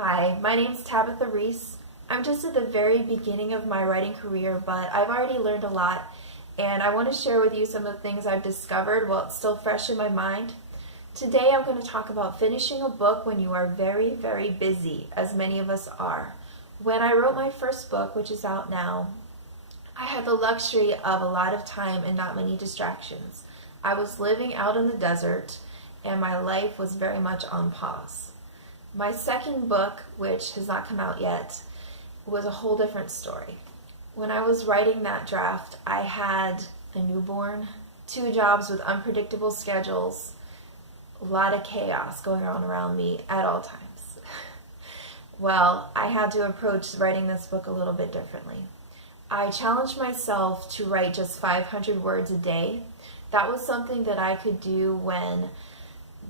Hi, my name's Tabitha Reese. I'm just at the very beginning of my writing career, but I've already learned a lot, and I want to share with you some of the things I've discovered while it's still fresh in my mind. Today I'm going to talk about finishing a book when you are very, very busy, as many of us are. When I wrote my first book, which is out now, I had the luxury of a lot of time and not many distractions. I was living out in the desert, and my life was very much on pause. My second book, which has not come out yet, was a whole different story. When I was writing that draft, I had a newborn, 2 jobs with unpredictable schedules, a lot of chaos going on around me at all times. Well, I had to approach writing this book a little bit differently. I challenged myself to write just 500 words a day. That was something that I could do when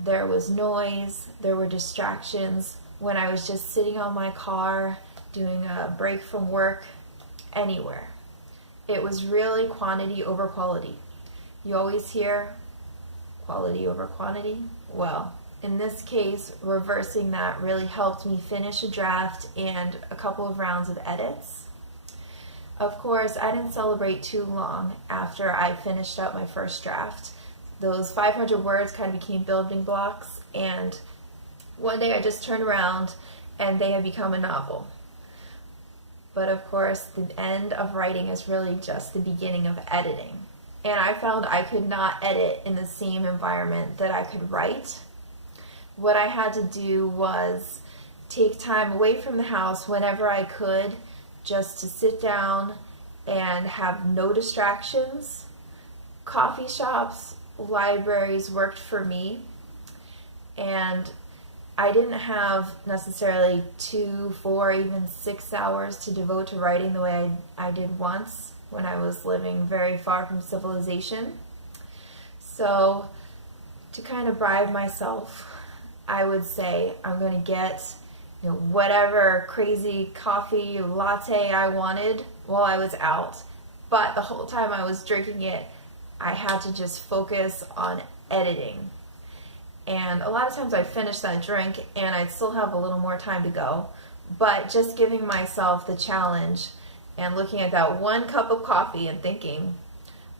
there was noise, there were distractions, when I was just sitting on my car, doing a break from work, anywhere. It was really quantity over quality. You always hear quality over quantity. Well, in this case, reversing that really helped me finish a draft and a couple of rounds of edits. Of course, I didn't celebrate too long after I finished up my first draft. Those 500 words kind of became building blocks, and one day I just turned around and they had become a novel. But of course, the end of writing is really just the beginning of editing. And I found I could not edit in the same environment that I could write. What I had to do was take time away from the house whenever I could, just to sit down and have no distractions. Coffee shops, libraries worked for me, and I didn't have necessarily 2, 4, even 6 hours to devote to writing the way I did once when I was living very far from civilization. So to kind of bribe myself, I would say I'm going to get whatever crazy coffee latte I wanted while I was out, but the whole time I was drinking it, I had to just focus on editing. And a lot of times I'd finish that drink and I'd still have a little more time to go, but just giving myself the challenge and looking at that 1 cup of coffee and thinking,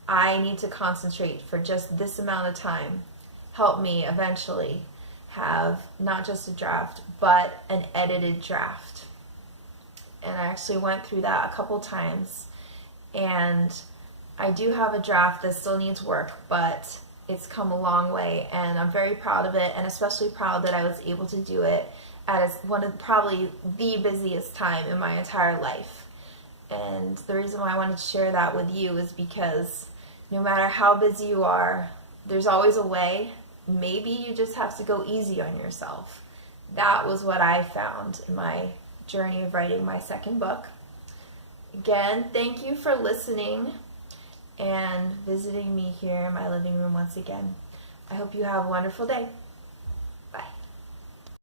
I need to concentrate for just this amount of time, helped me eventually have not just a draft, but an edited draft. And I actually went through that a couple times, and I do have a draft that still needs work, but it's come a long way, and I'm very proud of it, and especially proud that I was able to do it at one of probably the busiest time in my entire life. And the reason why I wanted to share that with you is because no matter how busy you are, there's always a way. Maybe you just have to go easy on yourself. That was what I found in my journey of writing my second book. Again, thank you for listening and visiting me here in my living room once again. I hope you have a wonderful day.